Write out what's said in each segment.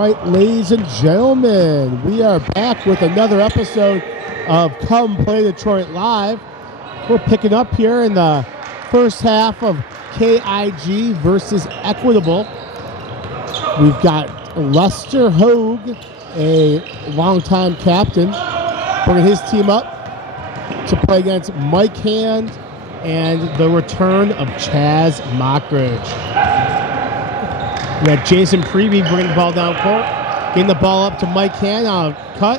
right, ladies and gentlemen, we are back with another episode of Come Play Detroit Live. We're picking up here in the first half of KIG versus Equitable. We've got Lester Hogue, a longtime captain, bringing his team up to play against Mike Hand and the return of Chaz Mockridge. We got Jason Preby bringing the ball down court, getting the ball up to Mike Hand on a cut.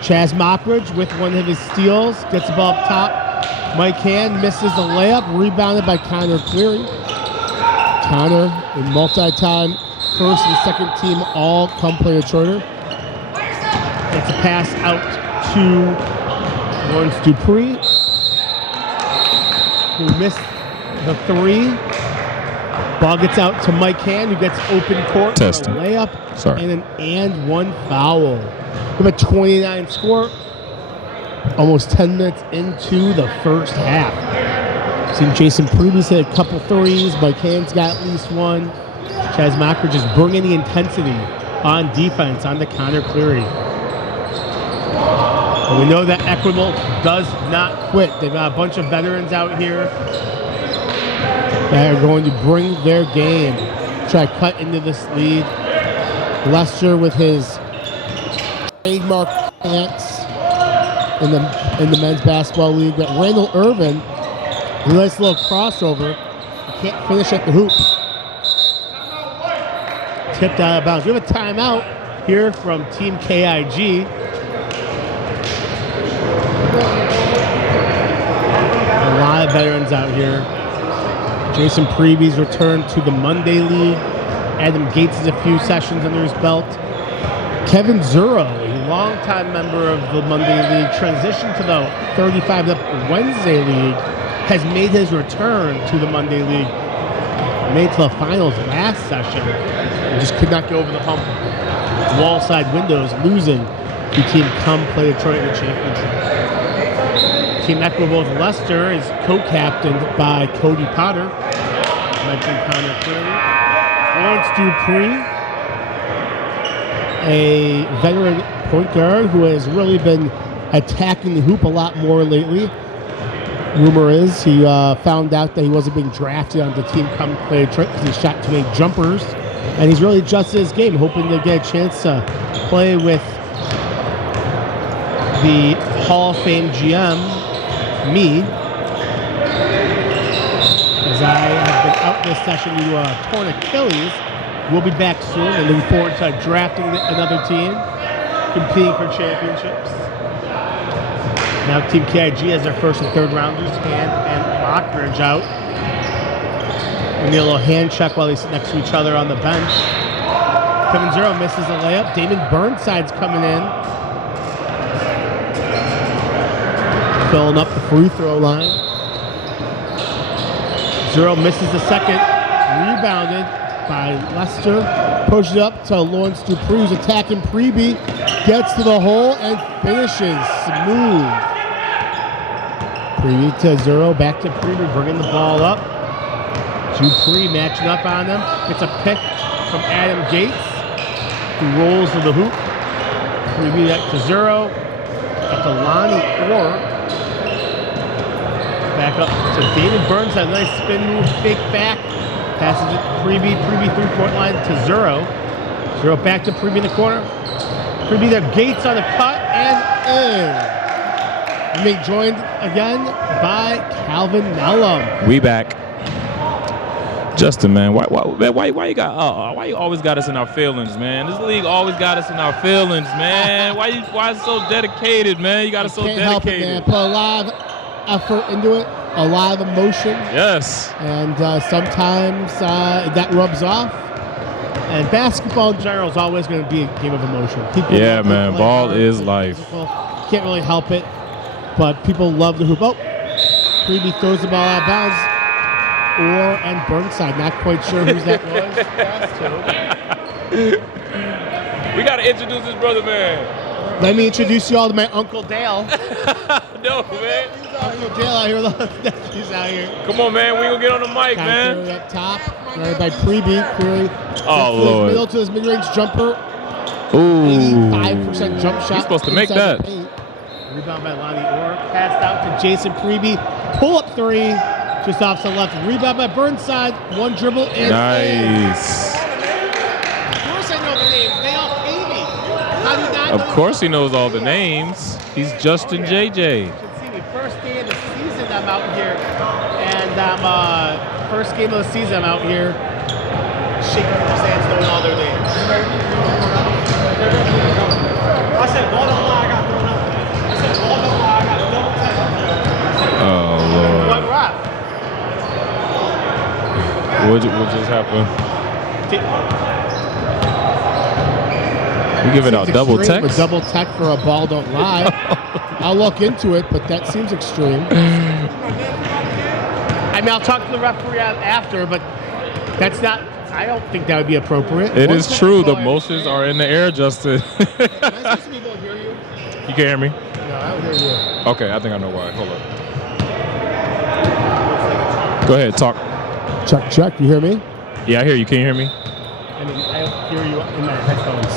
Chaz Mockridge with one of his steals, gets the ball up top. Mike Hand misses the layup, rebounded by Connor Cleary. Connor, a multi-time first and second team all come play Detroiter. It's a pass out to Lawrence Dupree, who missed the three. Ball gets out to Mike Hand, who gets open court for a layup and an and one foul. We have a 29 score, almost 10 minutes into the first half. Seen Jason Preby hit a couple threes. Mike Hand's got at least one. Chaz Mockridge just bringing the intensity on defense on the Connor Cleary. And we know that Equitable does not quit. They've got a bunch of veterans out here that are going to bring their game, try to cut into this lead. Lester with his trademark pants in the men's basketball league. But Randall Irvin, a nice little crossover, can't finish at the hoop. Tipped out of bounds. We have a timeout here from Team KIG. A lot of veterans out here. Jason Preby's return to the Monday League. Adam Gates has a few sessions under his belt. Kevin Zuro, a longtime member of the Monday League, transitioned to the 35-up Wednesday League, has made his return to the Monday League. Made to the finals last session and just could not get over the hump. Wall side windows, losing to Team Come Play Detroit in the championship. Team Equitable's Lester is co-captained by Cody Potter. Mentioned Connor Cleary. Lawrence Dupree, a veteran point guard who has really been attacking the hoop a lot more lately. Rumor is he found out that he wasn't being drafted onto Team Come Play Detroit because he shot too many jumpers. And he's really adjusted his game, hoping to get a chance to play with the Hall of Fame GM, me, as I have been out this session due to a torn Achilles. We'll be back soon and looking forward to drafting another team, competing for championships. Now Team KIG has their first and third rounders, Hand and Mockridge out. We need a little hand check while they sit next to each other on the bench. Kevin Zero misses a layup. Damon Burnside's coming in, filling up the free throw line. Zero misses the second. Rebounded by Lester. Pushes it up to Lawrence Dupree, who's attacking Preby. Gets to the hole and finishes smooth. Preby to Zero. Back to Preby, bringing the ball up. Dupree matching up on them. Gets a pick from Adam Gates, who rolls to the hoop. Preby to Zero. Up to Lonnie Orr. Back up to David Burnside. Nice spin move, fake back. Passes it to Preby. Preby three-point line to Zero. Zero back to Preby in the corner. Preby there, Gates on the cut and in. Being joined again by Calvin Nellum. We back. Justin, man, why you always got us in our feelings, man? This league always got us in our feelings, man. Why is so dedicated, man? You got us so dedicated. Can't help it, man. Put a lot of effort into it, a lot of emotion. Yes. And sometimes that rubs off. And basketball in general is always going to be a game of emotion. Yeah, man. Ball is life. Can't really help it, but people love the hoop. Oh, Preby throws the ball out of bounds. Orr and Burnside. Not quite sure whose that was. We got to introduce this brother, man. Let me introduce you all to my Uncle Dale. No, man. Uncle Dale out here. He's out here. Come on, man. We gonna get on the mic, man. Curry up top. Guarded by Preeby. Curry. Oh, Lord. Middle to his mid-range jumper. Ooh. 85% jump shot. He's supposed to make that. Rebound by Lonnie Orr. Passed out to Jason Preeby. Pull-up three. Just off to the left. Rebound by Burnside. One dribble and nice. Of course I know the names. They all pay me. How do you not Of know course he knows all the names. He's Justin JJ. You should see me. First day of the season I'm out here. And first game of the season I'm out here. Shaking their hands knowing all their names. I said, ball don't lie, I got thrown out. I said, ball don't lie, I got double tap. Oh, Lord. What rock? What just happened? You giving out double text? text? A double tech for a ball don't lie. I'll look into it, but that seems extreme. I mean, I'll talk to the referee after, but that's not. I don't think that would be appropriate. It is true. The motions are in the air, Justin. Am I supposed to be able to hear you? You can hear me? No, I don't hear you. Okay, I think I know why. Hold up. Go ahead, talk. Check. You hear me? Yeah, I hear you. Can you hear me? I mean, I don't hear you in my headphones.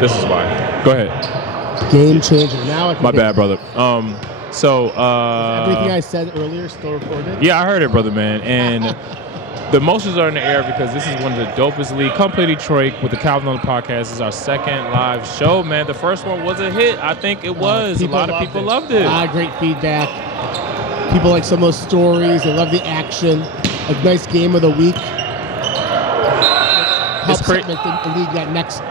This is why. Go ahead. Game changer. Now I can. My bad, brother. Everything I said earlier still recorded? Yeah, I heard it, brother, man. And the emotions are in the air because this is one of the dopest leagues. Come play Detroit with the Calvin on the podcast. This is our second live show, man. The first one was a hit. I think it was. A lot of people loved it. A lot of great feedback. People like some of those stories. They love the action. A nice game of the week. Helps make the league that next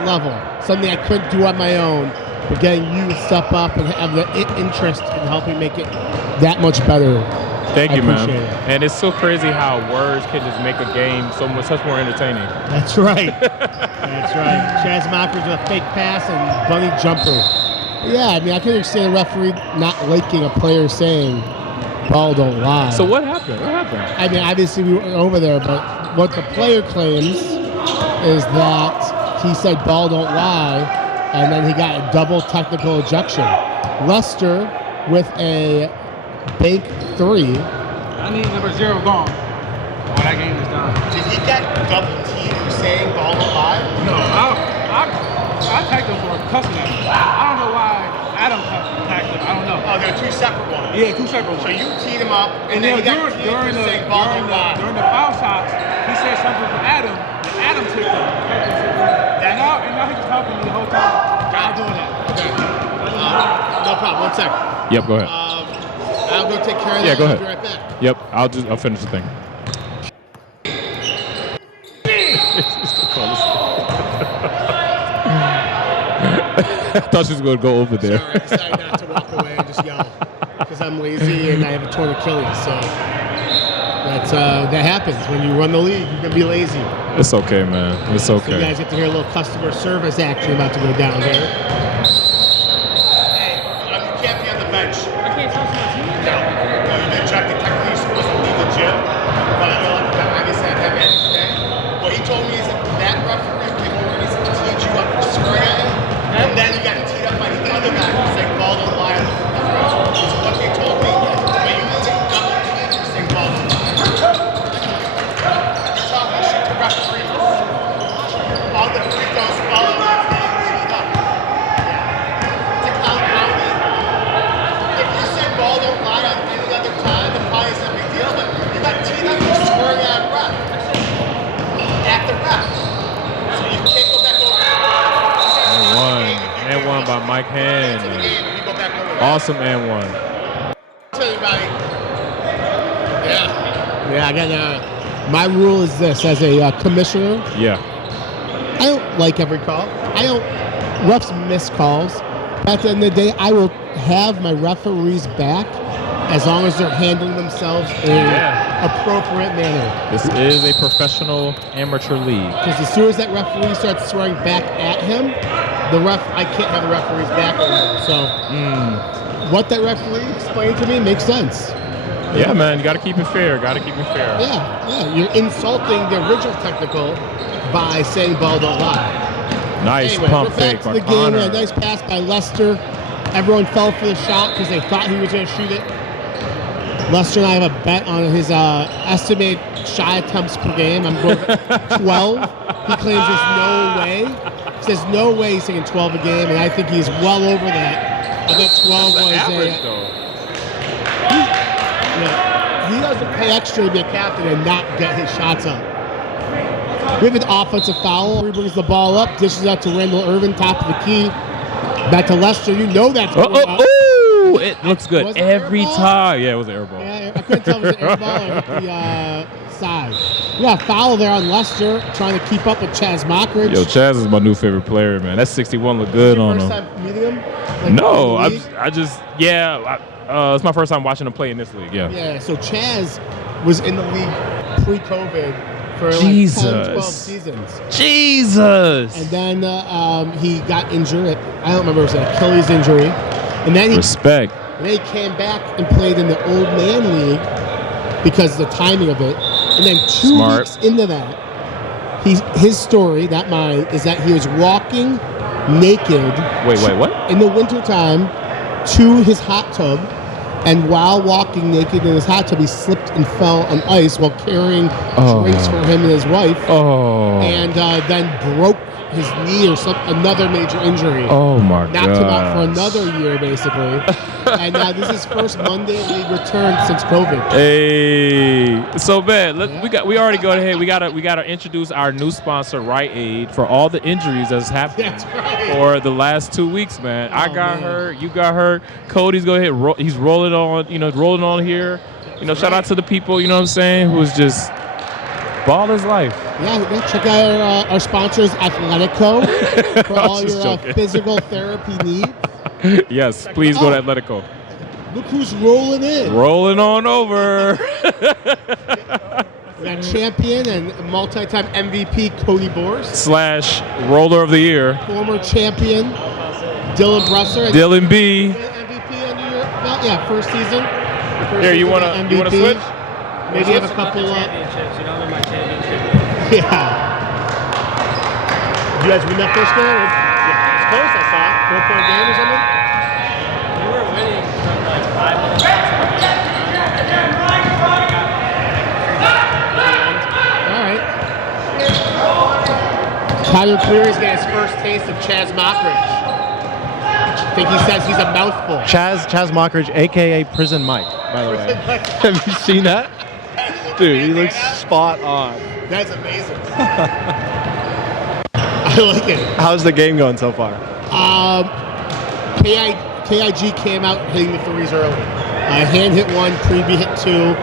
level. Something I couldn't do on my own. But getting you to step up and have the interest in helping make it that much better. Thank you, man. It. And it's so crazy how words can just make a game so much more entertaining. That's right. That's right. Chaz Mockridge with a fake pass and bunny jumper. Yeah, I mean, I can understand the referee not liking a player saying, ball don't lie. So what happened? What happened? I mean, obviously we weren't over there, but what the player claims is that he said ball don't lie, and then he got a double technical ejection. Lester with a bank three. I need number 0 gone. Oh, that game is done. Did he get double teamed for saying ball don't lie? No, I tagged him for cussing at him. I don't know why Adam tagged him. I don't know. Oh, they're two separate ones. Yeah, 2 separate ones. So you teed him up, and then he got teed for saying ball don't lie. During the foul shots, he said something to Adam, and Adam ticked him. And now he's talking to me the whole time. I'm doing that. Okay. No problem. 1 second. Yep, go ahead. I'll go take care of that. Yeah, go ahead. I'll be right back. Yep, I'll finish the thing. I thought she was going to go over there. Sorry, I decided not to walk away and just yell because I'm lazy and I have a torn Achilles. So that happens when you run the league. You can be lazy. It's okay, man. It's okay. So you guys get to hear a little customer service action about to go down here. Hey, you can't be on the bench. I can't touch my team. No, you've been checked. Technically, you're supposed to leave the gym. But I know obviously I have had to stay. What he told me is that referee came over and he teed you up for swearing at him. And then you got teed up by the other guy who's saying ball don't lie on the front. Which is what they told me. But you need to double teed for saying ball don't lie. You're talking shit to referees. All the free throws, all of them teed up. Yeah. It's a compounding. If you say ball don't lie on any other time, then probably it's a big deal. But you got teed up for swearing at a ref. At the ref. So you can't go back over. And one by Mike Hand. Awesome and one. Tell everybody. Yeah, I got my rule is this as a commissioner. Yeah. I don't like every call. Refs miss calls. But at the end of the day, I will have my referees back as long as they're handling themselves in an appropriate manner. This is a professional amateur league. Because as soon as that referee starts swearing back at him, I can't have the referees back anymore. So what that referee explained to me makes sense. Yeah, man, you got to keep it fair. Yeah, you're insulting the original technical by saying ball don't lie. Nice Anyway, pump we're fake back to by the game. Connor. A nice pass by Lester. Everyone fell for the shot because they thought he was going to shoot it. Lester and I have a bet on his estimated shot attempts per game. I'm going 12. He claims there's no way. He says no way he's taking 12 a game, and I think he's well over that. I bet 12 was average, though. He doesn't pay extra to be a captain and not get his shots up. We have an offensive foul. He brings the ball up, dishes out to Randall Irvin, top of the key. Back to Lester. You know that's going up. Ooh, it looks good Was it every air ball? time. Yeah, it was an air ball. Yeah, I couldn't tell if it was an air ball or the side. Yeah, foul there on Lester, trying to keep up with Chaz Mockridge. Yo, Chaz is my new favorite player, man. That 61 look good on First him. time meeting him? No, in the league? it's my first time watching him play in this league. Yeah. Yeah, so Chaz was in the league pre-COVID for like 10, 12 seasons. Jesus. And then he got injured. I don't remember, it was an Achilles injury. And then Respect. he came back and played in the old man league because of the timing of it. And then 2 weeks into that, his story, not mine, is that he was walking naked. Wait, what? In the wintertime to his hot tub. And while walking naked in his hot tub, he slipped and fell on ice while carrying drinks for him and his wife. Oh. And then broke his knee or another major injury. Oh, my God. Knocked him out for another year, basically. And now this is his first Monday league return since COVID. Hey, so man, we already go ahead. We gotta introduce our new sponsor, Rite Aid, for all the injuries that's happened That's right. for the last 2 weeks, man. I got hurt, you got hurt. Cody's go ahead. He's rolling on here. Shout out to the people. You know what I'm saying? Who's just ball his life. Yeah, check out our sponsors, Athletico, for all your physical therapy needs. Yes, please go to Atletico. Look who's rolling in. Rolling on over. We got champion and multi-time MVP Cody Borst. / roller of the year. Former champion Dylan Bresser. Dylan B. MVP under your belt? Yeah, first season. Here, you wanna switch? Maybe have a couple championships. You know, they're my championship. Yeah. Did you guys win that first game? Yeah, it's close, I saw. 4-point game or something? We were winning from like 5 minutes. All right. Tyler Cleary's getting his first taste of Chaz Mockridge. I think he says he's a mouthful. Chaz Mockridge, a.k.a. Prison Mike, by the way. Have you seen that? Dude, he looks spot on. That's amazing. I like it. How's the game going so far? KIG came out hitting the threes early. Hand hit one, Preview hit two,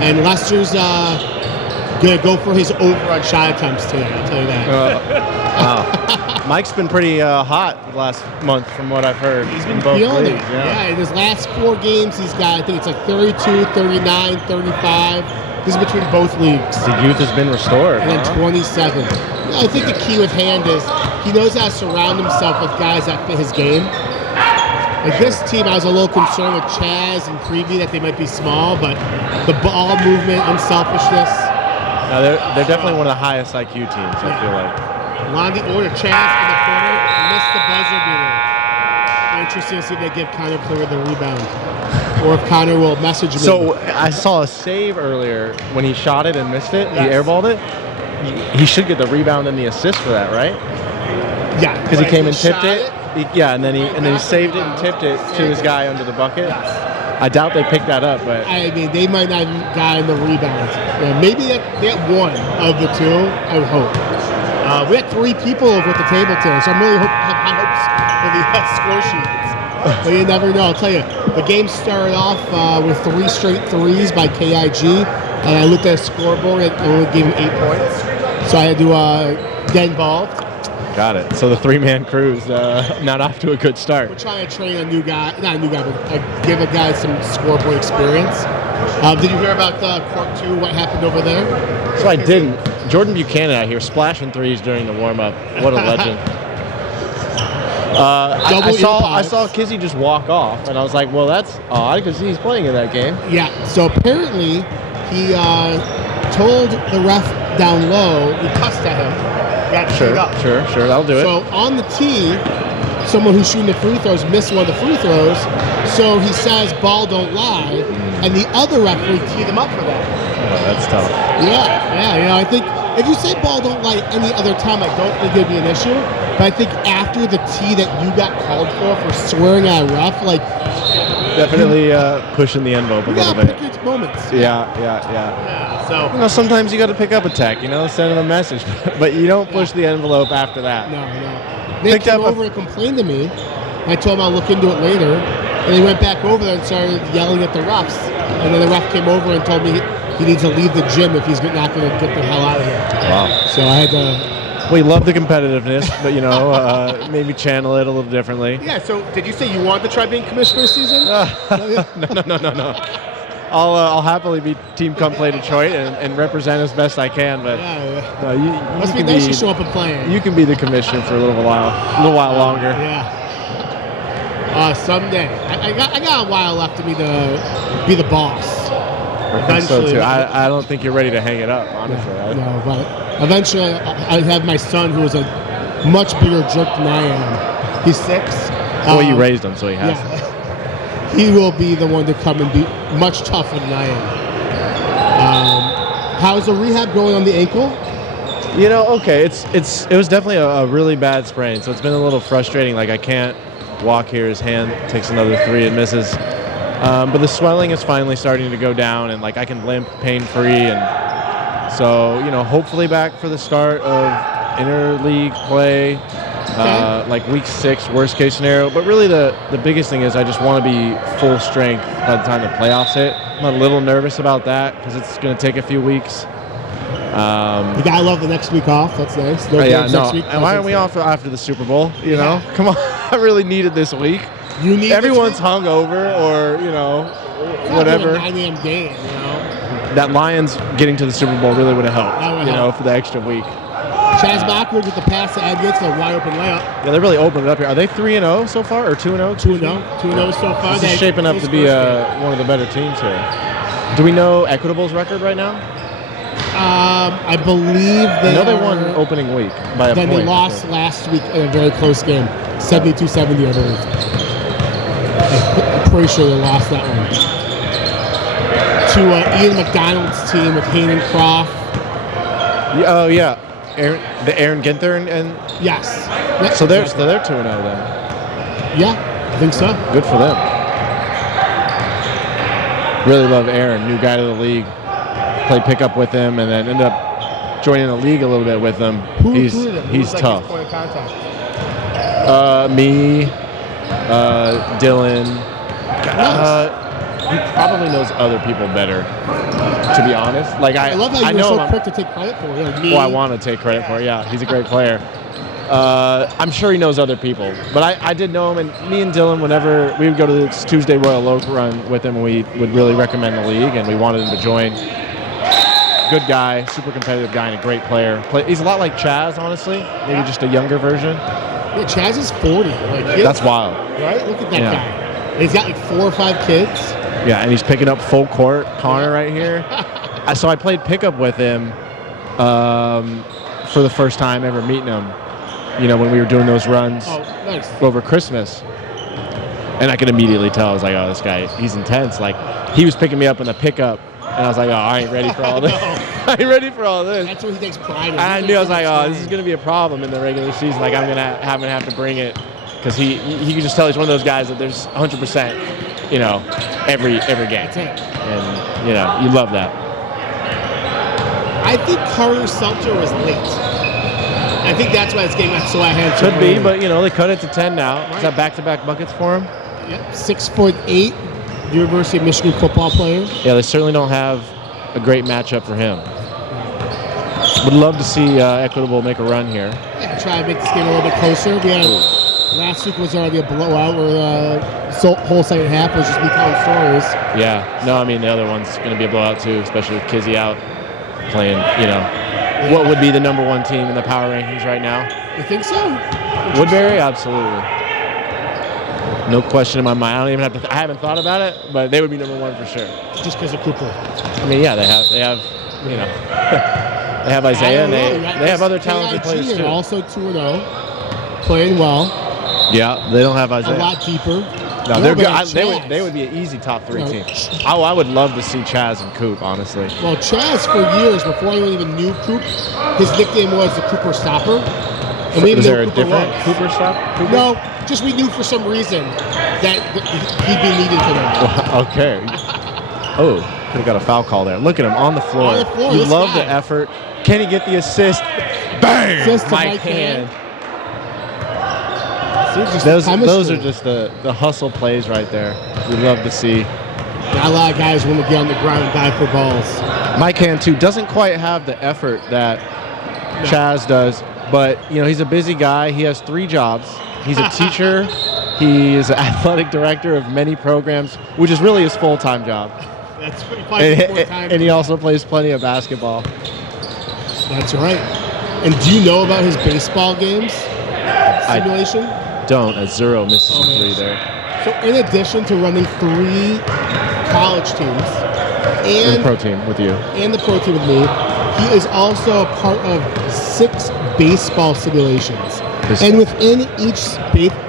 and Lester's gonna go for his over on shot attempts today. I'll tell you that. Wow. Mike's been pretty hot the last month, from what I've heard. He's been both feeling it. leagues, Yeah, in his last 4 games, he's got, I think it's like 32, 39, 35. This is between both leagues. The youth has been restored. And then 27. I think the key with Hand is he knows how to surround himself with guys that fit his game. Like this team, I was a little concerned with Chaz and Preview that they might be small, but the ball movement, unselfishness. No, they're definitely one of the highest IQ teams, I feel like. Lonnie Order, Chaz in the corner, missed the buzzer beater. Interesting to see if they give Connor Clear the rebound, or if Connor will message me. So I saw a save earlier when he shot it and missed it. He airballed it. He should get the rebound and the assist for that, right? Yeah, because he came and tipped it. And then he saved it and tipped it to his guy under the bucket. I doubt they picked that up, but I mean, they might not have gotten the rebound. Yeah, maybe they get one of the two. I would hope. We had 3 people over at the table today, so I'm really have high hopes for the score sheets. But you never know. I'll tell you, the game started off with 3 straight threes by KIG, and I looked at the scoreboard and only gave him 8 points. So I had to get involved. got it. So the 3-man crew's not off to a good start. We're trying to train a new guy, not a new guy, but give a guy some scoreboard experience. Did you hear about Court 2, what happened over there? So I didn't. Jordan Buchanan out here splashing threes during the warm-up. What a legend. I saw Kizzy just walk off, and I was like, well, that's odd because he's playing in that game. Yeah, so apparently he told the ref down low, he cussed at him, got teed up. Sure, that'll do it. So on the tee, someone who's shooting the free throws missed one of the free throws, so he says, ball don't lie, and the other referee teed him up for that. Oh, that's tough. Yeah, you know, I think if you say ball don't lie any other time, I don't think it'd be an issue, but I think after the tee that you got called for swearing at a ref, like... Definitely pushing the envelope a little bit. Pick your moments. Yeah. So... You know, sometimes you got to pick up a tech, you know, send them a message, but you don't push the envelope after that. No. They came over and complained to me. I told them I'll look into it later. And they went back over there and started yelling at the refs. And then the ref came over and told me he needs to leave the gym if he's not going to get the hell out of here. Wow. So I had to... We love the competitiveness, but, you know, maybe channel it a little differently. Yeah, so did you say you wanted to try being commissioner this season? No. I'll happily be Team Come Play Detroit and represent as best I can, but you must be can nice to show up and play. You can be the commissioner for a little while longer. Yeah. Someday. I got a while left to be the boss. I think so too. I don't think you're ready to hang it up, honestly. No, but eventually I have my son, who is a much bigger jerk than I am. He's 6. Well, you raised him, so he has to. He will be the one to come and be much tougher than I am. How's the rehab going on the ankle? You know, okay, it was definitely a really bad sprain, so it's been a little frustrating. Like, I can't walk here. His hand takes another 3 and misses. But the swelling is finally starting to go down, and like I can limp pain-free, and so, you know, hopefully back for the start of interleague play. Like week 6, worst case scenario. But really the biggest thing is I just want to be full strength by the time the playoffs hit. I'm a little nervous about that because it's going to take a few weeks. You gotta love the next week off. That's nice. Next week. And why aren't we off after the Super Bowl? You know, come on. I really needed this week. You need everyone's hungover, or, you know, whatever. 9 a.m. game, you know. That Lions getting to the Super Bowl really would have helped. You know, for the extra week. Chaz Bachwood with the pass to Ed Yates, a wide open layup. Yeah, they really opened it up here. Are they 3-0 so far, or 2-0? 2-0. 2-0 so far. This is shaping up to be one of the better teams here. Do we know Equitable's record right now? I believe I know they won opening week by a point. Then they lost last week in a very close game, 72-70, I believe. I'm pretty sure they lost that one. To Ian McDonald's team with Hayden Croft. Oh yeah, Aaron Ginther and yes. So they're 2-0 then. Yeah, I think so. Good for them. Really love Aaron, new guy to the league. Played pickup with him, and then ended up joining the league a little bit with him. He's tough. Point of contact? Me, Dylan. He probably knows other people better, to be honest. Like I love how I you're know so quick to take credit for it. Like me. Well, I want to take credit for it. Yeah, he's a great player. I'm sure he knows other people, but I did know him, and me and Dylan, whenever we would go to this Tuesday Royal Oak run with him, we would really recommend the league, and we wanted him to join. Good guy, super competitive guy, and a great player. He's a lot like Chaz, honestly. Maybe just a younger version. Yeah, Chaz is 40. That's wild. Right? Look at that guy. And he's got like 4 or 5 kids. Yeah, and he's picking up full court. Connor right here. So I played pickup with him for the first time ever meeting him. You know, when we were doing those runs over Christmas. And I could immediately tell, I was like, oh, this guy, he's intense. Like, he was picking me up in the pickup, and I was like, oh, I ain't ready for all this. I ain't ready for all this. That's what he takes pride in. I knew, I was like, oh, this is going to be a problem in the regular season. Like, I'm going to have to bring it. Because he could just tell he's one of those guys that there's 100%, you know, every game. That's it. And, you know, you love that. I think Carter Seltzer was late. I think that's why it's getting so ahead. Could be, but, you know, they cut it to 10 now. Right. Is that back-to-back buckets for him? Yep, 6'8", University of Michigan football player. Yeah, they certainly don't have a great matchup for him. Would love to see Equitable make a run here. Yeah, try to make this game a little bit closer. Last week was already a blowout where the whole second half was just me telling stories. Yeah, no, I mean, the other one's going to be a blowout too, especially with Kizzy out playing, you know, what would be the number 1 team in the power rankings right now. You think so? Woodbury, absolutely. No question in my mind. I don't even have to. I haven't thought about it, but they would be number 1 for sure. Just because of Cooper. I mean, yeah, they have you know, they have Isaiah and they have other talented KIG players here, too. also 2-0, playing well, Yeah, they don't have a Isaiah. lot deeper. No, they're good. Chaz. They would be an easy top 3 No. team. Oh, I would love to see Chaz and Coop, honestly. Well, Chaz, for years, before anyone even knew Coop, his nickname was the Cooper Stopper. And we Is didn't there know a Cooper different was. Cooper stop? Cooper? No, just we knew for some reason that he'd be needed for them. Okay. Oh, could have got a foul call there. Look at him on the floor. On the floor, You this love guy. the effort. Can he get the assist? Bang! Assist to Mike Mike Hand. See, just Those chemistry. are just the hustle plays right there. We love to see. Not a lot of guys want to get on the ground and dive for balls. Mike Hand too doesn't quite have the effort that Chaz does, but you know he's a busy guy. He has 3 jobs. He's a teacher. He is an athletic director of many programs, which is really his full-time job. That's probably more time. And he also plays plenty of basketball. That's right. And do you know about his baseball games simulation? Don't, at 0 misses Oh, a man. 3 there. So in addition to running 3 college teams And and pro team with you. the pro team with me, he is also a part of 6 baseball simulations. Baseball. And within each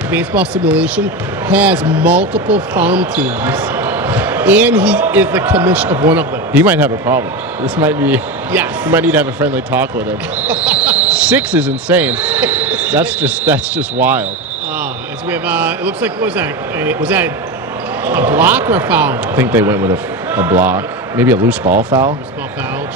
baseball simulation has multiple farm teams. And he is the commish of one of them. He might have a problem. This might be. Yes. You might need to have a friendly talk with him. 6 is insane. That's just wild. As we have, it looks like, what was that? Was that a block or a foul? I think they went with a block, maybe a loose ball foul. Small foul.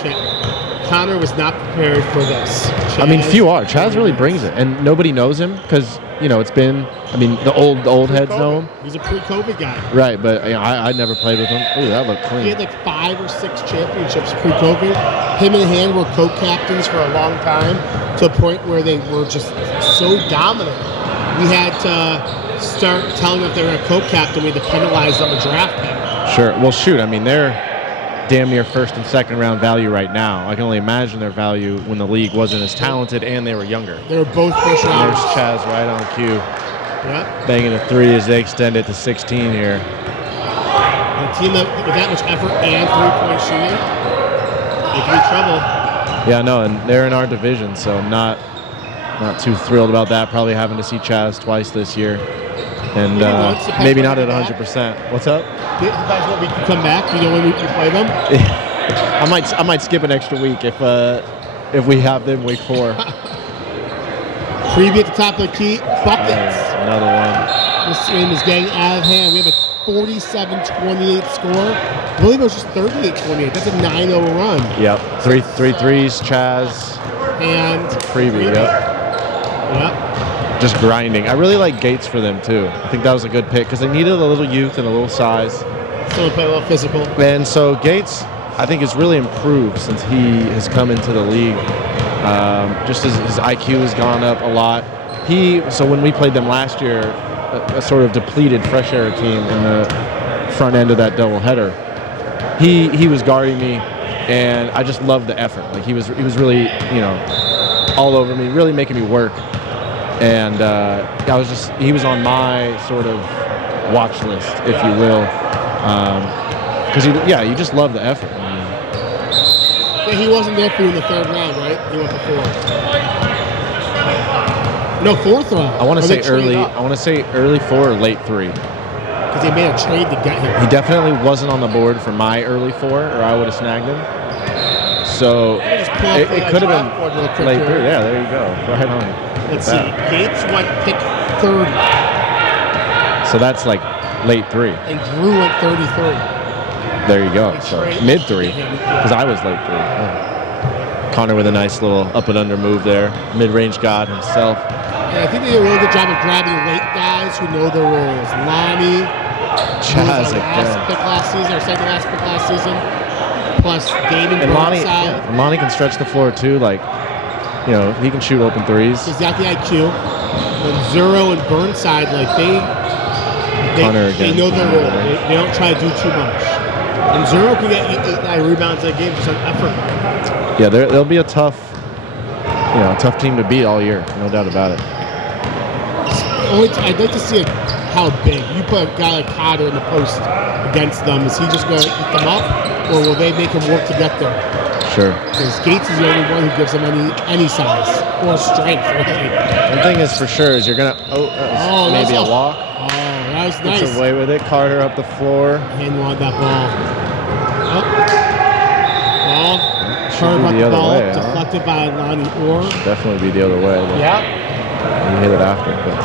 Connor was not prepared for this. I mean, Chaz- few are. Chaz really brings it, and nobody knows him because you know it's been. I mean, the old heads know him, He's a pre-COVID guy. right? But you know, I never played with him. Ooh, that looked He clean. had like 5 or 6 championships pre-COVID. Him and Hand were co-captains for a long time, to a point where they were just so dominant. We had to start telling them if they were a co-captain, we had to penalize them a draft pick. Sure. Well, shoot. I mean, they're damn near 1st and 2nd round value right now. I can only imagine their value when the league wasn't as talented and they were younger. They were both first There's rounders. Chaz right on cue, Yeah. banging a 3 as they extend it to 16 here. A team that with that much effort and 3-point shooting, they can be trouble. Yeah, no, and they're in our division, so I'm not too thrilled about that. Probably having to see Chaz twice this year, and Maybe once, depends maybe when not they at get 100%. What's up? You guys want me to come back? You know when we can play them? I might skip an extra week if we have them week 4. Preview at the top of the key. Buckets. Another one. This game is getting out of hand. We have a 47-28 score. I believe it was just 38-28. That's a 9-0 run. Yep, three threes. Chaz And preview. Yep, Yep. just grinding. I really like Gates for them too. I think that was a good pick because they needed a little youth and a little size. Still play a little physical. And so Gates, I think, has really improved since he has come into the league. Just as his IQ has gone up a lot. So when we played them last year, a sort of depleted fresh air team in the front end of that doubleheader, he was guarding me, and I just loved the effort. Like he was really, you know, all over me, really making me work. And he was on my sort of watch list, if you will. Because you just love the effort. I mean, Yeah, he wasn't there for you in the 3rd round, right? He went before. No, 4th round. I want Or to they say early. traded up, I want to say early 4 or late 3. because they made a trade to get him. He definitely wasn't on the board for my early 4, or I would have snagged him. So Let me just pull up it the could have draft board real been quick late here. 3. Yeah, there you go. Right on. Let's see. Gates went pick 30, So that's like late 3. and Drew went 33. There you go. They So traded- mid 3, Yeah, because I was late 3. Yeah. Connor with a nice little up and under move there. Mid-range god himself. And I think they did a really good job of grabbing late guys who know their roles. Lonnie, who was Chaz our last again. pick last season, or second last pick last season. Plus Damon And Lonnie, Burnside. yeah, Lonnie can stretch the floor too. Like, you know, he can shoot open threes. He's got the IQ. And Zuro and Burnside, like Connor they again. know their role. They don't try to do too much. And Zuro can get 8-9 rebounds a game just on effort. Yeah, they'll be a tough team to beat all year. No doubt about it. I'd like to see how big. You put a guy like Cotter in the post against them. Is he just going to eat them up? or will they make him work to get there? Sure. Because Gates is the only one who gives him any size or strength. Really. One thing is for sure is you're gonna maybe a walk. Oh, that was nice. Gets away with it. Carter up the floor. He wanted that ball. Ball. Should be the other way. Huh? Deflected by Lonnie Orr. Should definitely be the other way. Yeah. You hit it after, but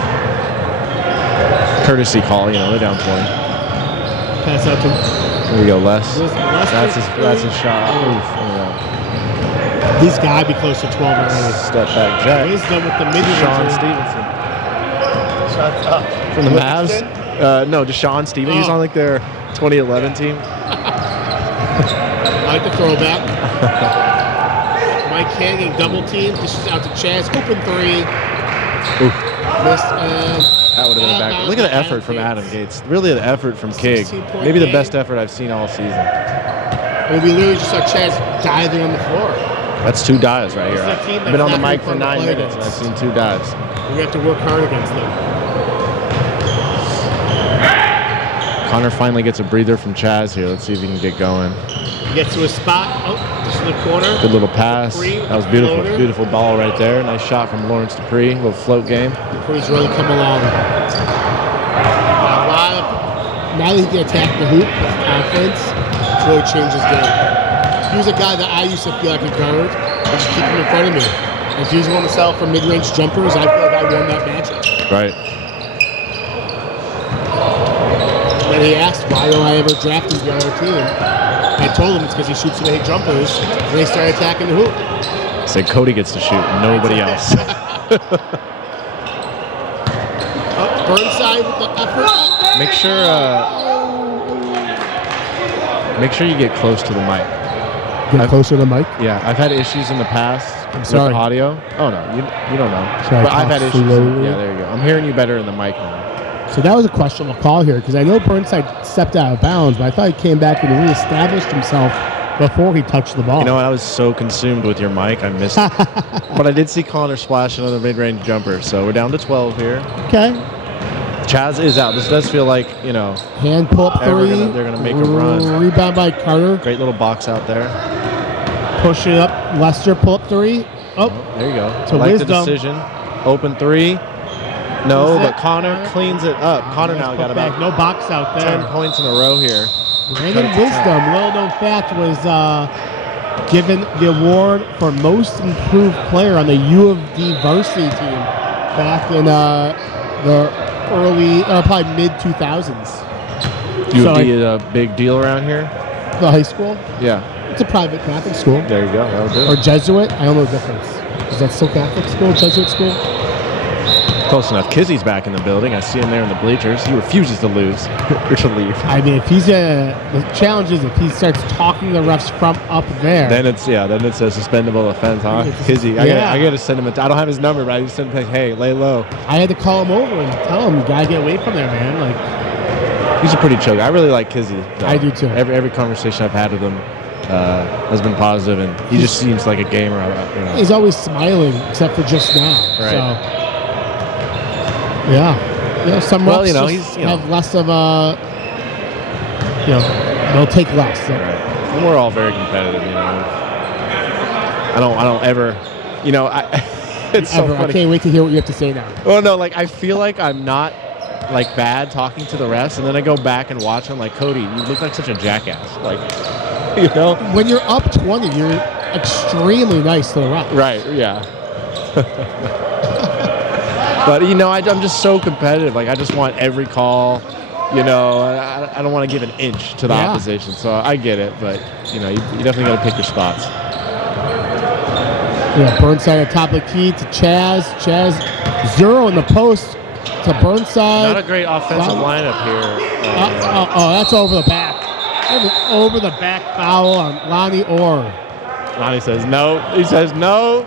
courtesy call. They're down 20. Pass out to. Here we go, Les. That's his shot. Oof. He's got to be close to 12 already. Step back jack. Wisdom with the mid-range. Deshaun Stevenson. Shots up. From the Mavs? No, Deshaun Stevenson. He's on like their 2011 team. I like the throwback. Mike Canning double team. Dishes out to Chaz. Open three. Oof. Missed and that would have been a back. Look at the effort from Adam Gates. Really the effort from KIG. Maybe the best effort I've seen all season. And we literally just saw Chaz diving on the floor. That's 2 dives right here. I've been on the mic for 9 minutes and I've seen 2 dives. We have to work hard against them. Connor finally gets a breather from Chaz here. Let's see if he can get going. He gets to a spot. Oh, just in the corner. Good little pass. That was beautiful. Floater. Beautiful ball right there. Nice shot from Lawrence Dupree. Little float game. Dupree's really come along. Now that he can attack the hoop with confidence, it's really changed his game. He was a guy that I used to feel like a guard. I just keep him in front of me. If he's willing to sell for mid-range jumpers, I feel like I won that matchup. Right. When he asked, why don't I ever draft him to the other team? I told him it's because he shoots so many jumpers, and they started attacking the hoop. Said Cody gets to shoot, nobody else. Burnside with the effort. Make sure you get close to the mic. Get closer to the mic? Yeah, I've had issues in the past with audio. Oh no, you don't know. Sorry, but I've had issues. slowly. Yeah, there you go. I'm hearing you better in the mic now. So that was a questionable call here because I know Burnside stepped out of bounds, but I thought he came back and reestablished himself before he touched the ball. You know what? I was so consumed with your mic, I missed it. But I did see Connor splash another mid-range jumper, so we're down to 12 here. Okay. Chaz is out. This does feel like, hand pull up 3. They're gonna make a run. Rebound by Carter. Great little box out there. Push it up. Lester pull up 3. Oh, there you go. So I like Wisdom. the decision. Open 3. No, but Connor cleans it up. Connor now got about no box out there. 10 points in a row here. Brandon Wisdom, little known fact, was given the award for most improved player on the U of D varsity team back in the early, probably mid 2000s. U of D is a big deal around here. The high school? Yeah. It's a private Catholic school. There you go. That'll do. Or Jesuit. I don't know the difference. Is that still Catholic school? Jesuit school? Close enough. Kizzy's back in the building. I see him there in the bleachers. He refuses to lose or to leave. I mean, if he's the challenge is if he starts talking to the refs from up there. Then it's a suspendable offense, huh? Kizzy, I gotta send him. I don't have his number, but I just send him. Hey, lay low. I had to call him over and tell him you gotta get away from there, man. Like, he's a pretty chill guy. I really like Kizzy. I do too. Every conversation I've had with him has been positive, and he just seems like a gamer. He's always smiling, except for just now. Right. So, some refs have less of a, they'll take less. So. Right. And we're all very competitive, I don't ever, it's so funny. I can't wait to hear what you have to say now. Well, no, I feel like I'm not bad talking to the refs, and then I go back and watch them. Like, Cody, you look like such a jackass. When you're up 20, you're extremely nice to the refs. Right. Yeah. But I'm just so competitive. I just want every call. I don't want to give an inch to the opposition. So I get it, but you definitely got to pick your spots. Yeah, Burnside at top of the key to Chaz. Chaz 0 in the post to Burnside. Not a great offensive lineup here. That's over the back. Over the back foul on Lonnie Orr. Lonnie says no. He says no.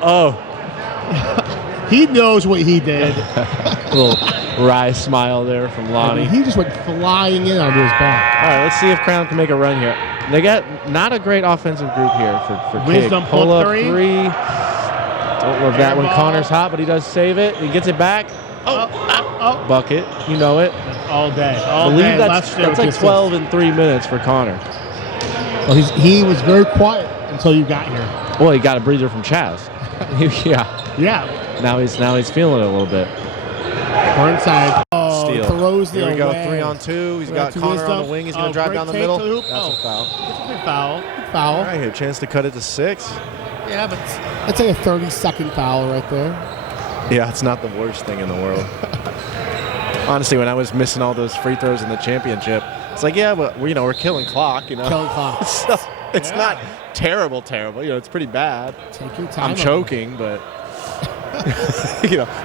Oh. He knows what he did. A little wry smile there from Lonnie. He just went flying in onto his back. All right, let's see if Crown can make a run here. They got not a great offensive group here for Wisdom KIG. Pull up 3. Don't love that when Connor's hot, but he does save it. He gets it back. Bucket. You know it. All day. I believe that's like 12 in 3 minutes for Connor. Well, he was very quiet until you got here. Well, he got a breather from Chaz. Yeah. Yeah. Now he's feeling it a little bit. Burnside. Oh, Steal. throws the Here we go, away. 3-on-2. He's got To Connor wisdom. on the wing. He's going to drive great down the take middle. to the hoop. That's a foul. It's a good foul. Good foul. All right, here, chance to cut it to 6. Yeah, but that's like a 30-second foul right there. Yeah, it's not the worst thing in the world. Honestly, when I was missing all those free throws in the championship, it's like, yeah, but we're killing clock, Killing clock. So it's not terrible. It's pretty bad. Take your time. I'm choking, but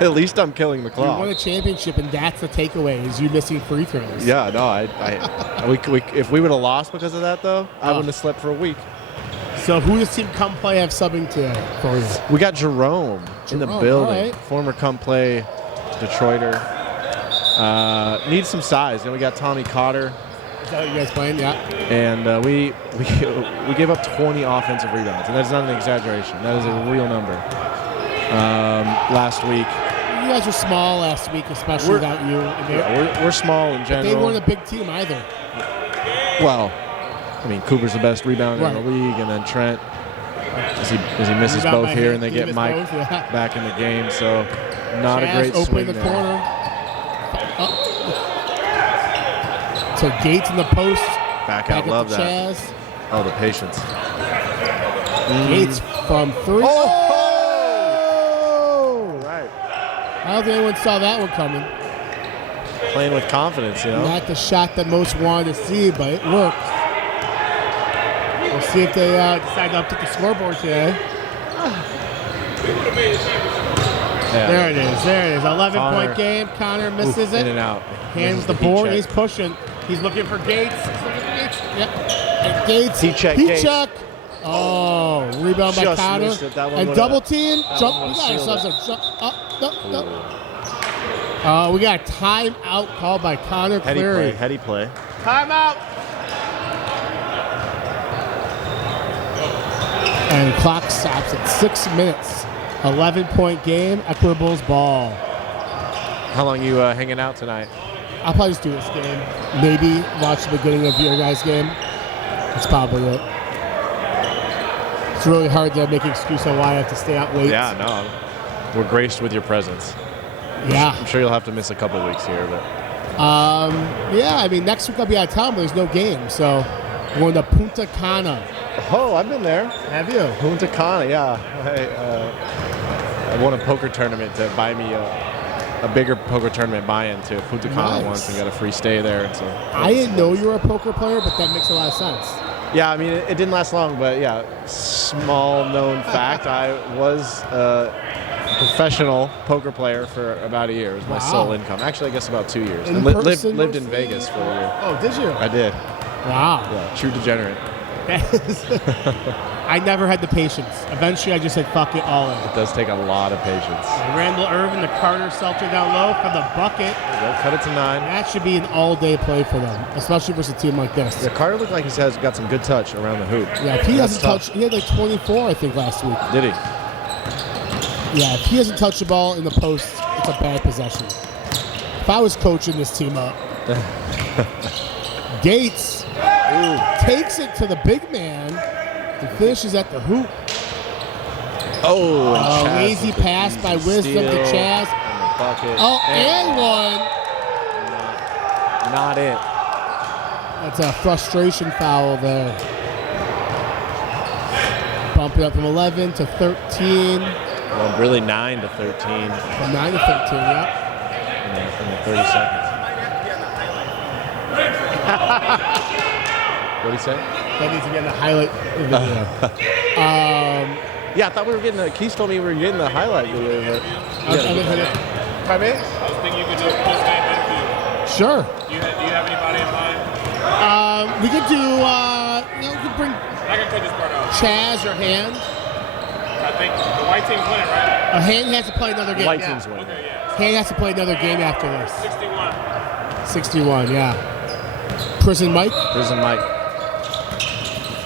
at least I'm killing the You clock. won a championship, and that's the takeaway: is you missing free throws. Yeah, no, if we would have lost because of that, though, I wouldn't have slept for a week. So who does Team Come Play have subbing today for you? We got Jerome in the building, all right. former Come Play Detroiter. Needs some size. Then we got Tommy Cotter. Is that what you guys playing? Yeah. And we gave up 20 offensive rebounds, and that's not an exaggeration. That is a real number. Last week. You guys were small last week, especially without you. We're small in general. They weren't a big team either. Well, I mean, Cooper's the best rebounder in the league, and then Trent, as he misses both here, and they get Mike back in the game. So not Chaz a great open swing in the there. corner. So Gates in the post. Back out, love that. Chaz. Oh, the patience. Gates from 3. Oh! Right. I don't think anyone saw that one coming. Playing with confidence, Not the shot that most wanted to see, but it worked. We'll see if they decide to update the scoreboard today. Yeah. There it is. 11-point game. Connor misses it. In and out. Hands the board. He's pushing. He's looking for Gates. Yep. And Gates. Heat check, Heat Gates. check. Oh, rebound by Just Connor. missed it. That one And would've- double team. that Jump. one We would've got sealed ourselves a jump. No. We got a timeout called by Connor Cleary. Heady play. Timeout. And clock stops at 6 minutes. 11-point game. Equitable's ball. How long you hanging out tonight? I'll probably just do this game. Maybe watch the beginning of your guys' game. That's probably it. It's really hard to make an excuse on why I have to stay out late. Yeah, no. We're graced with your presence. Yeah. I'm sure you'll have to miss a couple weeks here, but Yeah, I mean, next week I'll be out of town, but there's no game. So I'm going to Punta Cana. oh, I've been there. Have you? Punta Cana, yeah. I won a poker tournament to buy me a bigger poker tournament buy-in to Punta Cana Nice. once and got a free stay there. And so I didn't know you were a poker player, but that makes a lot of sense. yeah, I mean, it didn't last long, but yeah, small known fact, I was a professional poker player for about a year. It was my sole income. Actually, I guess about 2 years. In And person lived in mostly? Vegas for a year. Oh, did you? I did. Wow. Yeah, true degenerate. I never had the patience. Eventually, I just said, fuck it, all in. It does take a lot of patience. Randall Irvin, the Carter Seltzer down low for the bucket. Cut it to 9. That should be an all-day play for them, especially versus a team like this. Yeah, Carter looked like he's got some good touch around the hoop. Yeah, if he That's hasn't tough. touched, he had like 24, I think, last week. Did he? Yeah, if he hasn't touched the ball in the post, it's a bad possession. If I was coaching this team up, Gates takes it to the big man and finishes at the hoop. Oh, and Chaz Lazy with the pass by easy Wisdom to steal Chaz. and the bucket. Oh, and one. Not it. That's a frustration foul there. Bump it up from 11 to 13. Well, really 9 to 13 From 9 to 13, yeah. in the 30 seconds. What'd he say? That needs to get in the highlight video. Yeah, I thought we were getting the Keith told me we were getting the highlight video. But Pardon me? I was thinking you could do a post-game interview. Sure. Do you have anybody in mind? We could do, we could bring I can cut this part out. Chaz or Hand. I think the white team's winning, right? Hand has to play another game. White yeah. team's winning. Okay, yeah. Hand has to play another game after this. 61. 61, yeah. Prison Mike. Prison Mike.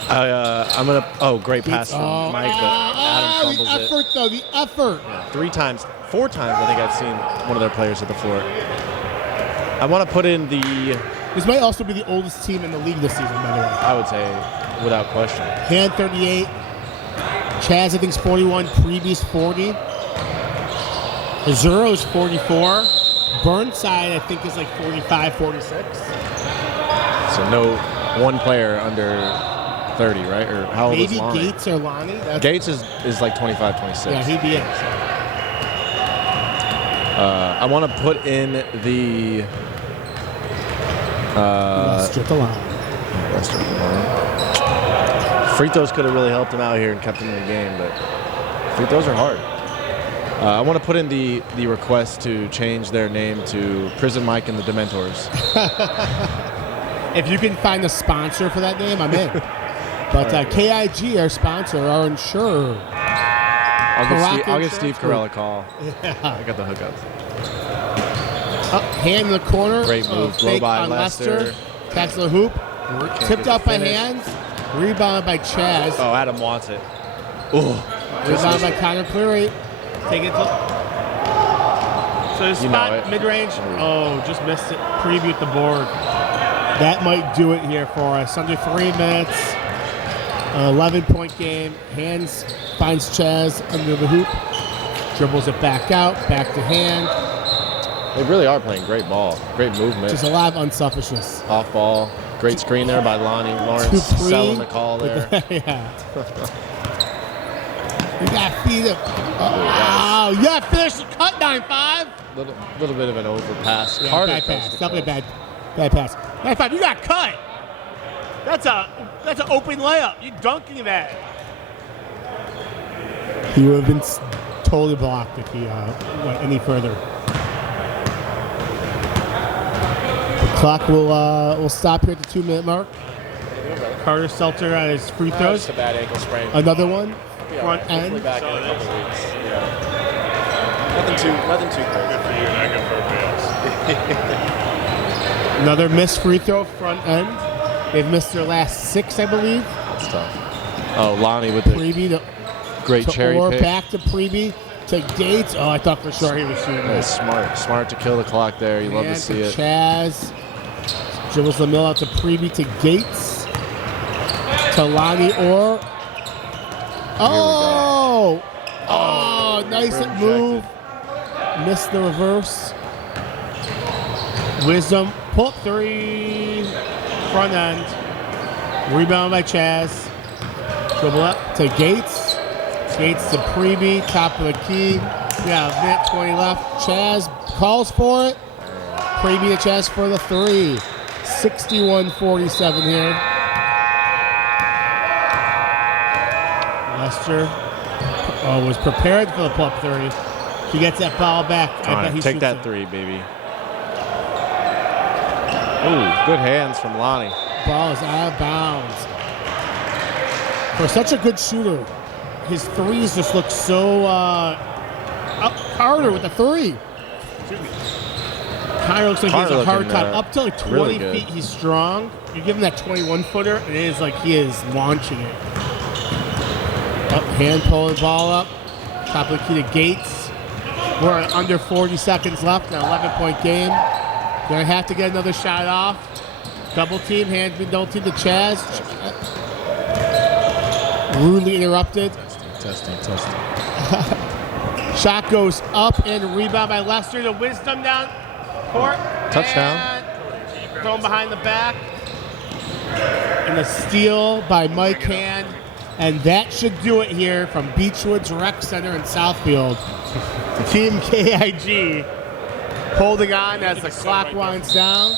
I'm gonna. Oh, great pass from Mike. But Adam the fumbles it. effort, though. The effort. 4 times. I think I've seen one of their players hit the floor. I want to put in the. This might also be the oldest team in the league this season, by the way. I would say without question. Hand 38. Chaz, I think, is 41. Previous 40. Azuro's 44. Burnside, I think, is like 45, 46. So no one player under 30, right? Or how old is Maybe Lonnie? Gates or Lonnie. Gates is like 25, 26. Yeah, he'd be it. I want to put in the Lester at the line. Lester at the line. Free throws could have really helped him out here and kept him in the game, but free throws are hard. I want to put in the request to change their name to Prison Mike and the Dementors. If you can find a sponsor for that name, I'm in. But Right. KIG, our sponsor, our insurer. I'll give Steve Carell a call. Yeah. I got the hookups. Up, hand in the corner. Great move. Blow Fake by on Lester. Tackles the hoop. Can't Tipped get up the by finish. hands. Rebounded by Chaz. Oh, Adam wants it. Oh, Rebounded by Connor Cleary. Take it to. So his You know spot, it. mid-range. Oh, just missed it. Preview at the board. That might do it here for us. Under 3 minutes. 11-point game. Hands finds Chaz under the hoop. Dribbles it back out. Back to hand. they really are playing great ball. Great movement. Just a lot of unselfishness. Off ball. Great screen there by Lonnie Lawrence. Two-three Selling the call there. Yeah. You got to feed him. Wow. You got to finish the cut 9-5. Little bit of an overpass. Yeah, Carter bad coast pass. to Definitely coast. bad pass. 9-5. You got cut. That's an open layup. You dunking that. He would have been totally blocked if he went any further. The clock will stop here at the 2-minute mark. Carter Seltzer at his free throws. Just a bad ankle sprain. Another one. Yeah, Front hopefully end. back in a couple weeks. Yeah. Nothing too crazy. Good for you, not good for us. Another missed free throw front end. They've missed their last 6, I believe. That's tough. Oh, Lonnie with the Preview to great cherry Orr, pick. back to Preview to Gates. Oh, I thought for sure he was shooting. That's smart to kill the clock there. You love to And see it. Chaz. Dribbles the mill out to Preview to Gates. To Lonnie Orr. Oh! Oh, nice Rim move. Missed the reverse. Wisdom. Pull up 3. Front end. Rebound by Chaz. Dribble up to Gates. Gates to Preview. Top of the key. We got a minute 20 left. Chaz calls for it. Preview to Chaz for the 3. 61-47 here. Lester was prepared for the pull-up 30. He gets that ball back. I bet he Take shoots that it. 3, baby. Ooh, good hands from Lonnie. Ball is out of bounds. For such a good shooter, his threes just look so up. Carter with the 3. Carter looks like he has Carter a hard looking, time. Up to like 20 really good. feet, he's strong. You give him that 21-footer, and it is like he is launching it. Up, hand pulling the ball up. Top of the key to Gates. We're at under 40 seconds left in an 11-point game. Gonna have to get another shot off. Double team, hands been double team to Chaz. Rudely interrupted. Testing. Shot goes up and rebound by Lester. The Wisdom down court. Touchdown. And thrown behind the back. And a steal by Mike Hand. And that should do it here from Beechwoods Rec Center in Southfield. Team KIG holding on as the clock winds down.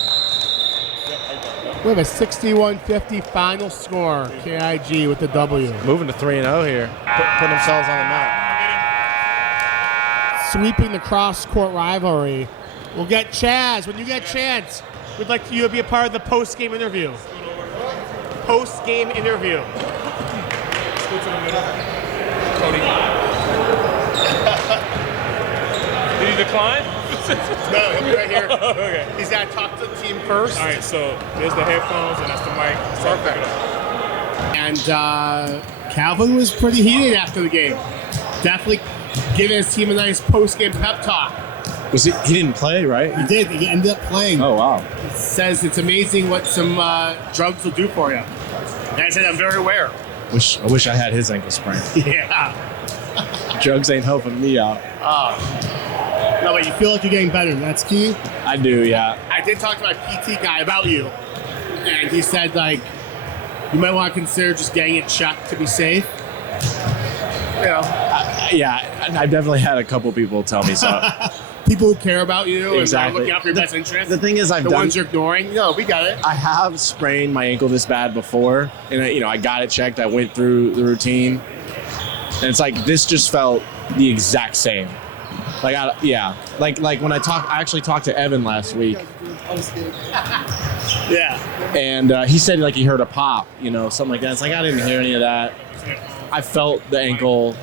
We have a 61-50 final score. KIG with the W. Moving to 3-0 here. Putting themselves on the map. Sweeping the cross-court rivalry. We'll get Chaz. When you get a chance, we'd like you to be a part of the post-game interview. Post-game interview. Go to the middle. Cody. Did he decline? No, he'll be right here. Okay. He's got to talk to the team first. All right, so there's the headphones and that's the mic. Perfect. And Calvin was pretty heated after the game. Definitely giving his team a nice post-game pep talk. He didn't play, right? He did. He ended up playing. Oh, wow. Says it's amazing what some drugs will do for you. And I said, I'm very aware. I wish I had his ankle sprain. Yeah. Drugs ain't helping me out. No, but you feel like you're getting better. That's key. I do, yeah. I did talk to my PT guy about you, and he said, like, you might want to consider just getting it checked to be safe. You know, I've definitely had a couple people tell me so. people who care about you Exactly. and are looking out for your best interest. The thing is, the ones you're ignoring. No, we got it. I have sprained my ankle this bad before, and I got it checked. I went through the routine, and it's like this just felt the exact same. Like like when I actually talked to Evan last week. Yeah. And he said like he heard a pop, something like that. It's like I didn't hear any of that. I felt the ankle.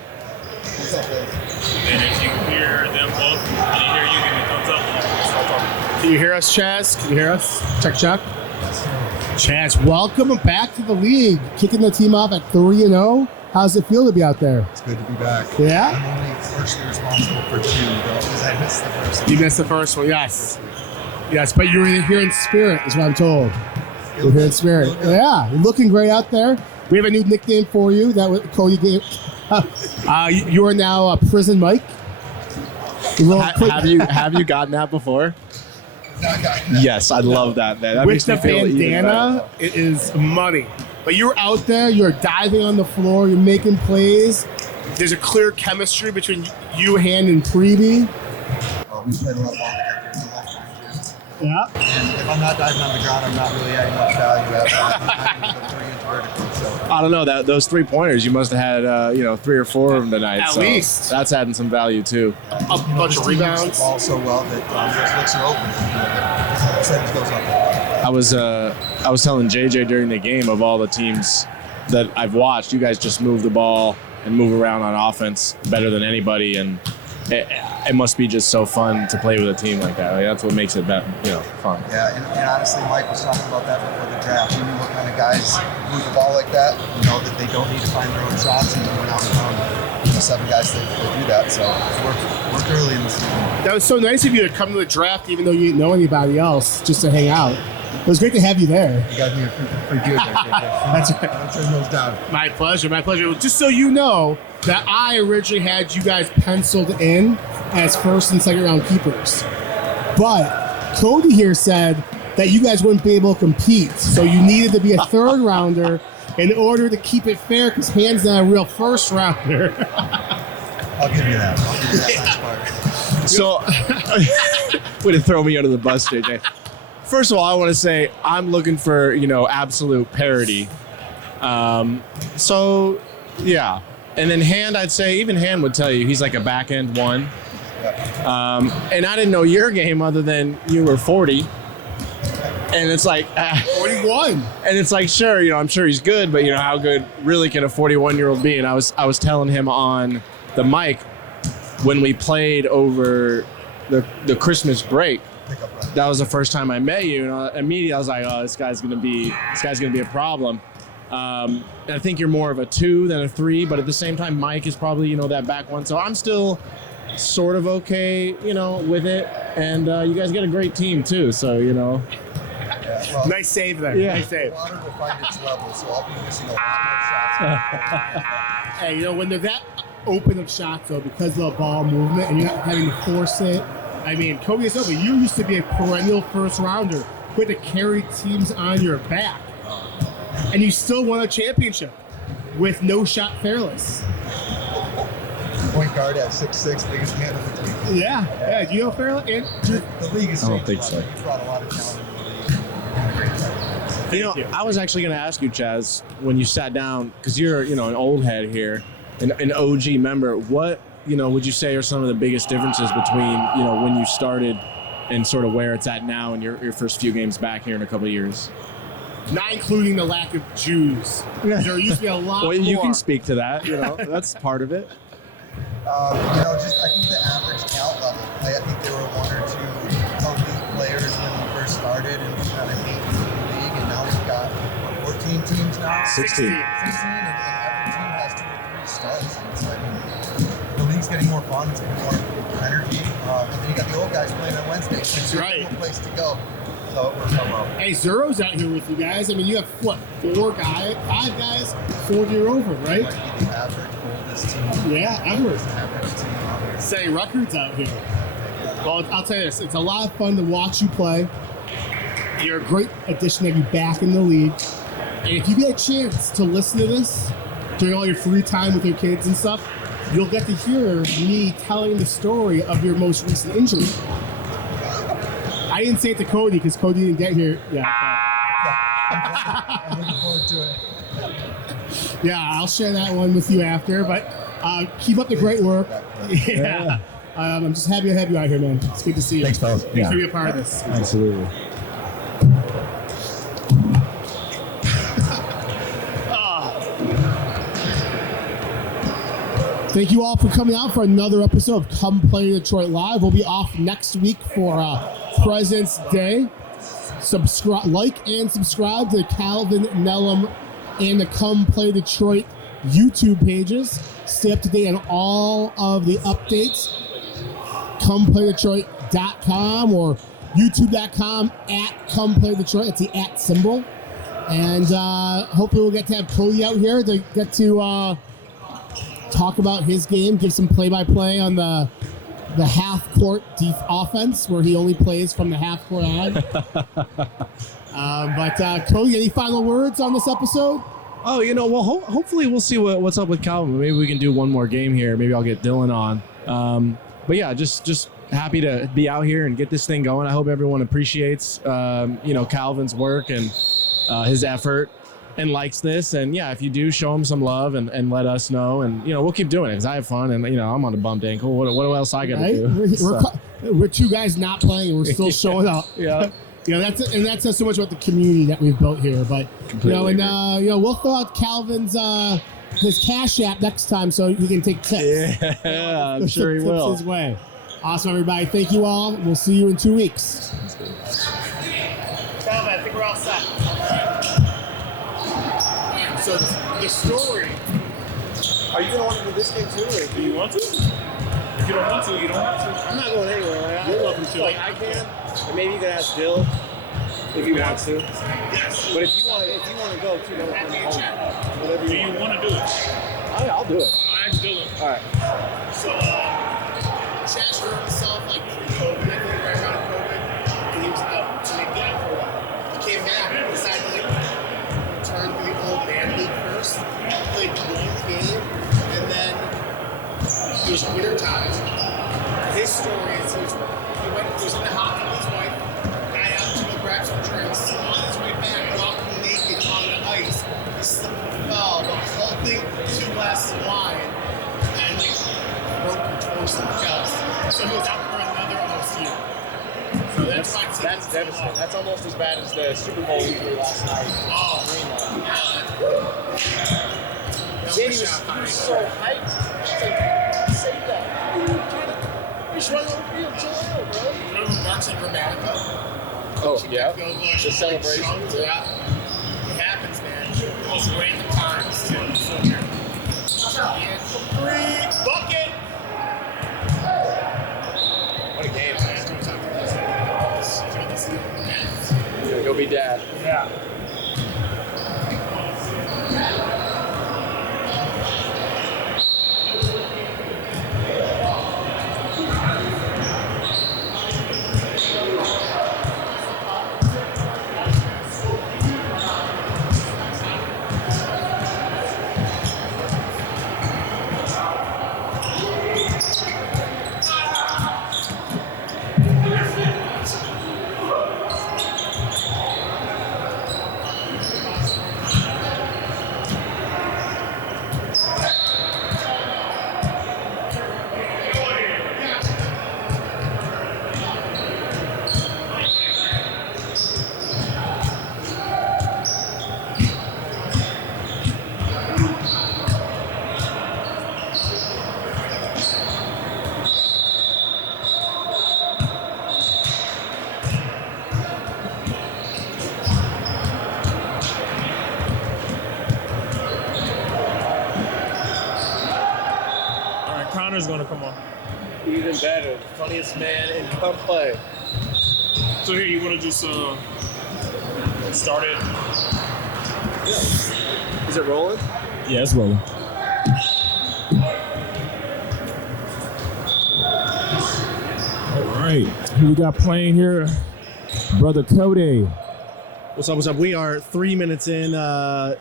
And if you hear them both, and you hear you, give me a thumbs up. Can you hear us, Chaz? Can you hear us? Check. Chaz, welcome back to the league. Kicking the team off at 3-0. How's it feel to be out there? It's good to be back. Yeah? I'm only partially responsible for 2, though, because I missed the first one. You missed the first one, yes. Yes, but you were here in spirit, is what I'm told. You're here in spirit. Yeah, you're looking great out there. We have a new nickname for you that Cody gave. You are now Prison Mike. Have you gotten that before? Yes, I love that, man. That With makes the me feel even bandana, better. it is money. But you're out there, you're diving on the floor, you're making plays. There's a clear chemistry between you, Hand, and Preby. We played a lot of ball together in the last game. Yeah. And if I'm not diving on the ground, I'm not really adding much value after I'm 3 inch vertical. So I don't know that those 3-pointers. You must have had 3 or 4 of them tonight. At so least. that's adding some value too. A bunch of this team uses rebounds. the ball so well that those looks are open. The percentage goes up. I was telling JJ during the game of all the teams that I've watched, you guys just move the ball and move around on offense better than anybody, and it must be just so fun to play with a team like that. Like, that's what makes it fun. Yeah, and honestly, Mike was talking about that before the draft. We knew what kind of guys move the ball like that. We know that they don't need to find their own shots, and we went out and found 7 guys that do that. So it worked early in the season. That was so nice of you to come to the draft even though you didn't know anybody else, just to hang out. It was great to have you there. You got me a free beer there. That's right. Don't turn those down. My pleasure. Just so you know that I originally had you guys penciled in as first and second round keepers. But Cody here said that you guys wouldn't be able to compete. So you needed to be a third rounder in order to keep it fair because Hand's not a real first rounder. I'll give you that. Last part. So, way to throw me under the bus, JJ. First of all, I want to say I'm looking for absolute parity. So, yeah. And then Hand, I'd say even Hand would tell you he's like a back end 1. And I didn't know your game other than you were 40. And it's like 41. And it's like, sure, I'm sure he's good, but how good really can a 41-year-old be? And I was telling him on the mic when we played over the Christmas break. That was the first time I met you, and immediately I was like, "Oh, this guy's gonna be a problem." And I think you're more of a 2 than a 3, but at the same time, Mike is probably that back 1. So I'm still sort of okay, with it. And you guys got a great team too, so Yeah, well, Nice save there. Yeah. Nice save. water will find its level, so I'll be missing a lot more shots. Hey, when they're that open of shots though, because of the ball movement and you're not having to force it. I mean, Cody is over. You used to be a perennial first rounder, who had to carry teams on your back, and you still won a championship with no shot fairless. Point guard at 6'6", biggest man on the team. Yeah. Do you know fairless? The league is I don't changed think a lot. so. It's brought a lot of talent into the league. You're doing a great job. I was actually going to ask you, Chaz, when you sat down, because you're an old head here, an OG member. What would you say are some of the biggest differences between when you started and sort of where it's at now in your first few games back here in a couple of years? Not including the lack of Jews. There used to be a lot Well, more. you can speak to that. That's part of it. I think the average talent level. I think there were 1 or 2 elite players when we first started, and we kind of made it to the league. And now we've got 14 teams now. 16. 16, and every team has 2 or 3 studs. And so the league's getting more fun. It's getting more energy. And then you got the old guys playing on Wednesdays. That's right. No place to go. it worked out well. Hey, Zero's out here with you guys. I mean, you have what, 5 guys, 40 or over, right? Might be the average oldest team. Yeah, ever. Average team out here. Setting records out here. Well, I'll tell you this, it's a lot of fun to watch you play. You're a great addition to have you back in the league. And if you get a chance to listen to this during all your free time with your kids and stuff, you'll get to hear me telling the story of your most recent injury. I didn't say it to Cody because Cody didn't get here yet. I'm looking forward to it. Yeah, I'll share that one with you after. But keep up the great work. Yeah. I'm just happy to have you out here, man. It's good to see you. Thanks, fellas. Thanks for being a part of this. Absolutely. Thank you all for coming out for another episode of Come Play Detroit Live. We'll be off next week for President's Day. Like and subscribe to Calvin Nellum and the Come Play Detroit YouTube pages. Stay up to date on all of the updates. ComePlayDetroit.com or YouTube.com @ComePlayDetroit. That's the @ symbol. And hopefully we'll get to have Cody out here to get to talk about his game, give some play-by-play on the half-court offense, where he only plays from the half-court on. But Cody, any final words on this episode? Oh, well, hopefully we'll see what's up with Calvin. Maybe we can do one more game here. Maybe I'll get Dylan on. But yeah, just happy to be out here and get this thing going. I hope everyone appreciates, Calvin's work and his effort and likes this. And yeah, if you do, show him some love and let us know. And, we'll keep doing it because I have fun. And, I'm on a bummed ankle. What else I got to do? We're two guys not playing and we're still showing up. Yeah. That says so much about the community that we've built here. But Completely we'll throw out Calvin's his Cash App next time so he can take tips. Yeah, I'm sure he tips will. his way. Awesome, everybody. Thank you all. We'll see you in 2 weeks. Calvin, I think we're all set. So the story. Are you going to want to do this game too? Or Do you want to? If you don't want to, you don't have to. I'm not going anywhere. You're welcome to. Like I can, and maybe you can ask Bill if he wants to. Yes. But if you want to go too, then I'm home. Whatever Do you you want. want to do it? I'll do it. I asked Dylan. All right. So Chaz hurt himself like pre-COVID, I think, right around COVID, and he was out. So he got out for a while. He came back and decided to turn to the old man league first. Played one game, and then it was winter time. His story is he was in the hockey with his wife, got out to go grab some drinks. On his way back, walking naked on the ice, he slipped and fell, the whole thing, 2 glasses of wine, and broke or tore some chest. So he was out for another almost year. So that's devastating. That's almost as bad as the Super Bowl injury last night. Oh, He was so hyped. She's like, say that. You're just running over the field, chill out, bro. Remember Marks and Dramatica? Oh, yeah. The celebration. Yeah. It happens, man. The most random times, too. So here. And free bucket! What a game, I'm man. just going to talk to this. You'll be dad. Yeah. Connor's gonna come on. Even better. Funniest man in Come Play. So here, you want to just start it? Is it rolling? Yeah, it's rolling. All right, who we got playing here? Brother Cody. What's up? What's up? We are 3 minutes in.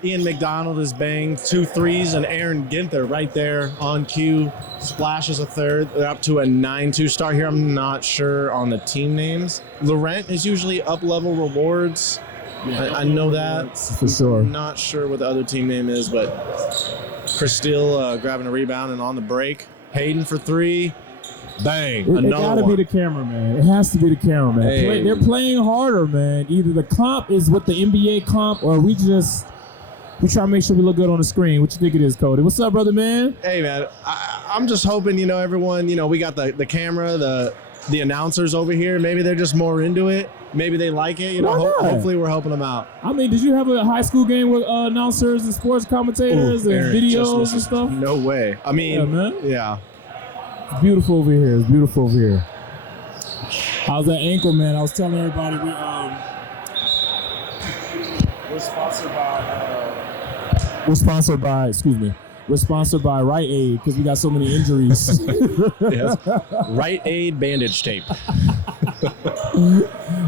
Ian McDonald has banged 2 threes, and Aaron Ginther right there on cue splashes a third. They're up to a 9-2 start here. I'm not sure on the team names. Laurent is usually up-level rewards. I know that. For sure. I'm not sure what the other team name is, but Chris Steele grabbing a rebound and on the break. Hayden for 3. Bang. It gotta be the camera, man. It has to be the camera, man. Hey. They're playing harder, man. Either the comp is with the NBA comp, or we try to make sure we look good on the screen. What you think it is, Cody? What's up, brother, man? Hey, man. I'm just hoping, everyone, we got the camera, the announcers over here. Maybe they're just more into it. Maybe they like it. Why not? Hopefully we're helping them out. I mean, did you have a high school game with announcers and sports commentators and Aaron, videos and stuff? No way. I mean, Yeah, man. yeah. It's beautiful over here. It's beautiful over here. How's that ankle, man? I was telling everybody we're sponsored by Rite Aid because we got so many injuries. Yes. Rite Aid bandage tape.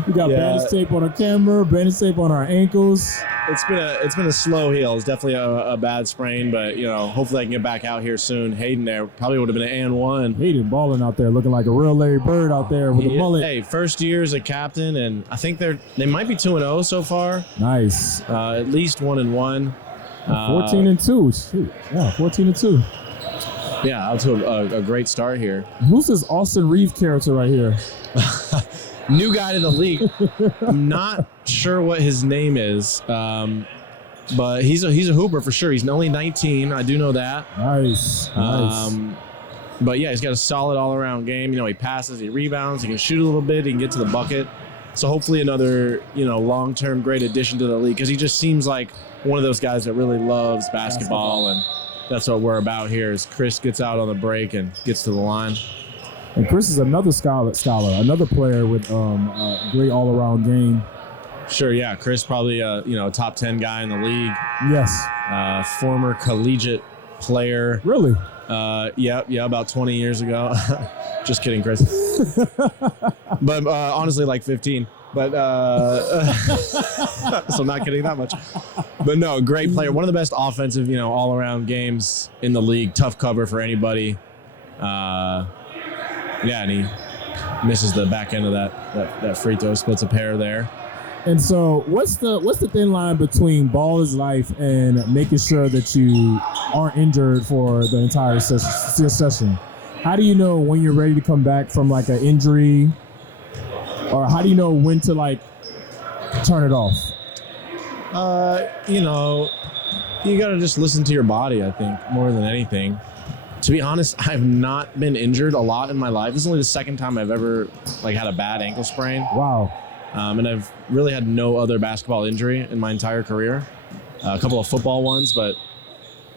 We got bandage tape on our camera, bandage tape on our ankles. It's been a slow heal. It's definitely a bad sprain, but hopefully I can get back out here soon. Hayden there probably would have been an and one. Hayden balling out there, looking like a real Larry Bird out there with a mullet. Hey, first year as a captain, and I think they might be 2-0 so far. Nice. At least 1-1. 14-2. Shoot. Yeah, 14-2. Yeah, out to a great start here. Who's this Austin Reeves character right here? New guy to the league. I'm not sure what his name is, but he's a hooper for sure. He's only 19. I do know that. Nice. But yeah, he's got a solid all-around game. He passes, he rebounds, he can shoot a little bit, he can get to the bucket. So hopefully another long-term great addition to the league because he just seems like one of those guys that really loves basketball, and that's what we're about here. Is Chris gets out on the break and gets to the line. And Chris is another scholar, another player with a great all-around game. Sure, yeah. Chris probably a top 10 guy in the league. Yes. Former collegiate player. Really? Yeah, about 20 years ago. Just kidding, Chris. But honestly, like 15. But so I'm not kidding that much. But no, great player. One of the best offensive, all-around games in the league. Tough cover for anybody. Yeah, and he misses the back end of that free throw, splits a pair there. And so what's the thin line between ball is life and making sure that you aren't injured for the entire session? How do you know when you're ready to come back from like an injury, or how do you know when to like turn it off? You got to just listen to your body, I think, more than anything. To be honest, I've not been injured a lot in my life. This is only the second time I've ever had a bad ankle sprain. Wow. And I've really had no other basketball injury in my entire career. A couple of football ones, but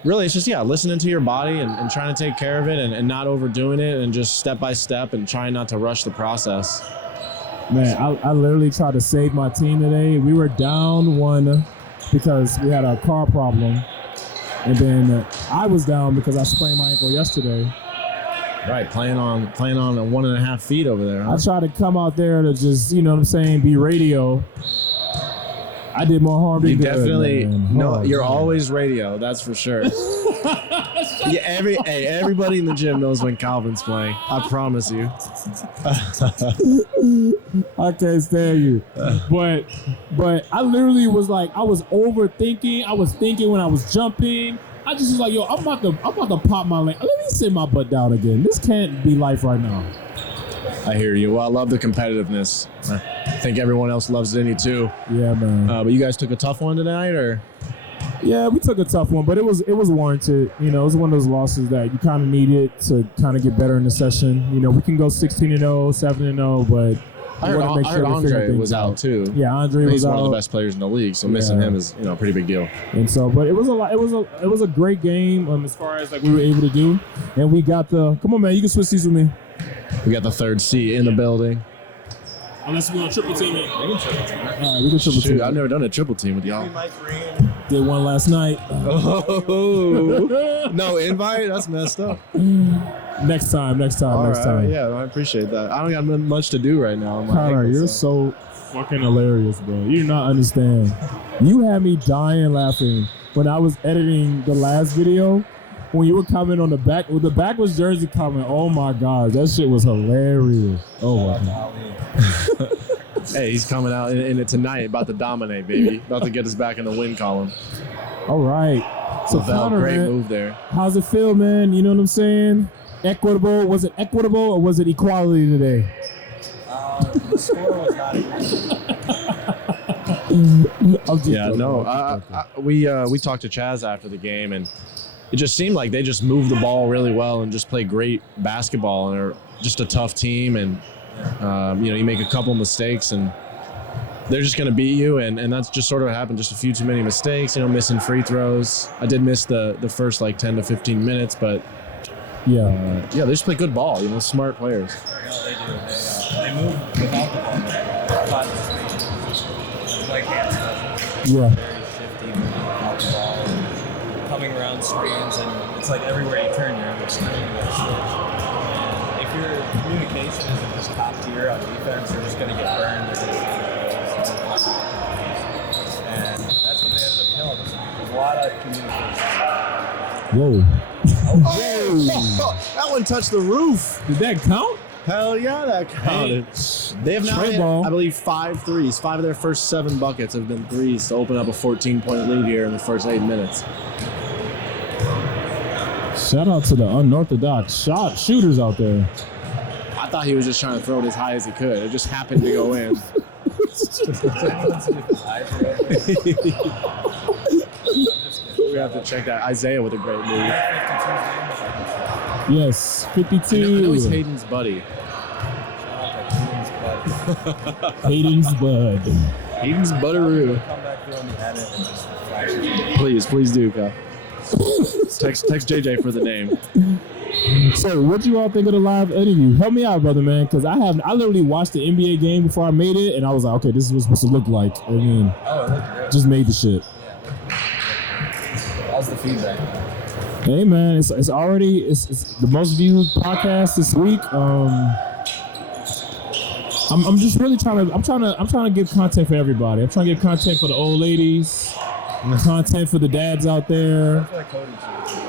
really it's just, listening to your body and trying to take care of it and not overdoing it and just step by step and trying not to rush the process. Man, I literally tried to save my team today. We were down 1 because we had a car problem. And then I was down because I sprained my ankle yesterday. Right, playing on 1.5 feet over there. Huh? I tried to come out there to just, be radio. I did more harm than You good. definitely Man. You're always radio. That's for sure. Yeah, everybody in the gym knows when Calvin's playing. I promise you. I can't stand you. But I literally was like, I was overthinking. I was thinking when I was jumping. I just was like, yo, I'm about to pop my leg. Let me sit my butt down again. This can't be life right now. I hear you. Well, I love the competitiveness. I think everyone else loves it in you too. Yeah, man. But you guys took a tough one tonight, or? Yeah, we took a tough one, but it was warranted. It was one of those losses that you kind of needed to kind of get better in the session. We can go 16-0, 7-0, but I heard Andre was out too. Yeah, Andre was out. He's one of the best players in the league, so missing him is a pretty big deal. And so, but it was a great game as far as we were able to do, and we got come on, man, you can switch seats with me. We got the third seat in the building. Unless we want to triple team it. We can triple team it. All right, we can triple team Shoot, it. I've never done a triple team with y'all. Did one last night. Oh, no invite? That's messed up. Next time. All right, yeah, I appreciate that. I don't got much to do right now. on my Connor, ankle, you're so fucking hilarious, bro. You do not understand. You had me dying laughing when I was editing the last video. When you were coming on the back, the back was Jersey coming. Oh my God, that shit was hilarious. Oh my God. Hey, he's coming out in it tonight, about to dominate, baby. About to get us back in the win column. All right. So Connor, great man, move there. how's it feel, man? You know what I'm saying? Equitable. Was it equitable or was it equality today? The score was not Yeah, no. We talked to Chaz after the game, and it just seemed like they just moved the ball really well and just played great basketball, and are just a tough team. And you make a couple mistakes and they're just going to beat you, and that's just sort of what happened. Just a few too many mistakes, missing free throws. I did miss the first 10 to 15 minutes, but they just play good ball. Smart players. They do. They move without the ball. Like hands. Yeah. Very shifty, moving without the ball, and coming around screens, and it's like everywhere you turn, you're screening to switch. And if your communication isn't just top tier on defense, you're just going to get burned. They're going to and that's what they ended up killing us. A lot of communication. Whoa. Oh, that one touched the roof. Did that count? Hell yeah, that counted. They have now Straight hit, ball. I believe, 5 threes. 5 of their first 7 buckets have been threes to open up a 14-point lead here in the first 8 minutes. Shout out to the unorthodox shooters out there. I thought he was just trying to throw it as high as he could. It just happened to go in. We have to check that. Isaiah with a great move. Yes, 52. I know he's Hayden's buddy. Hayden's bud. Hayden's butteroo. Come back through on the edit and just flash it. Please do, Kyle. Text JJ for the name. So, what you all think of the live interview? Help me out, brother, man, because I literally watched the NBA game before I made it, and I was like, okay, this is what it's supposed to look like. I mean, Oh, it looked good. just made the shit. How's the feedback? Hey, man, it's already it's the most viewed podcast this week. I'm just really trying to give content for everybody. I'm trying to give content for the old ladies, content for the dads out there. I feel like Cody should.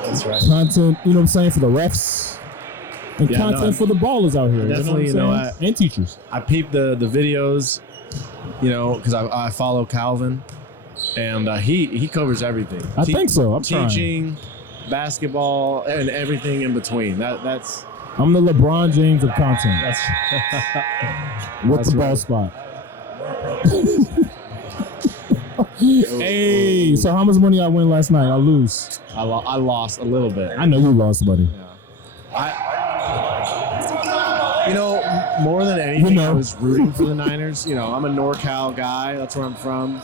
That's right. Content, you know what I'm saying, for the refs. And content for the ballers out here. Definitely, you know what I'm saying? And teachers. I peeped the videos, because I follow Calvin, and he covers everything. I think so. I'm teaching, basketball, and everything in between. That's I'm the LeBron James of content. that's What's that's the ball right. spot? Hey, so how much money I win last night? I lose. I lost a little bit. I know you lost money. More than anything, You know. I was rooting for the Niners. I'm a NorCal guy. That's where I'm from.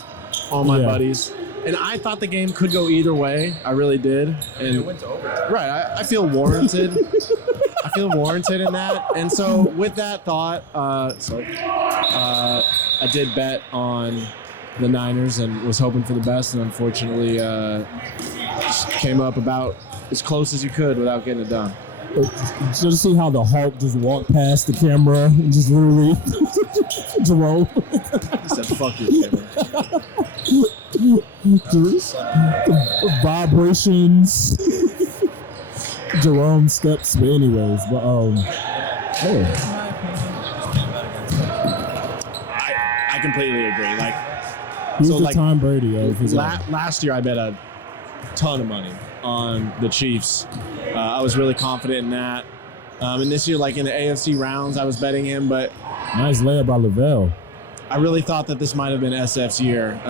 All my buddies. And I thought the game could go either way. I really did. And It went to overtime. right, I feel warranted. I feel warranted in that. And so with that thought, I did bet on the Niners and was hoping for the best, and unfortunately just came up about as close as you could without getting it done. Just to see how the Hulk just walked past the camera and just literally Jerome. He said, "Fuck you, camera." The vibrations. Jerome steps, but anyways, hey. I completely agree. He's So, the Tom Brady of his own. Last year, I bet a ton of money on the Chiefs. I was really confident in that. And this year, in the AFC rounds, I was betting him, but Nice layup by Lavelle. I really thought that this might have been SF's year.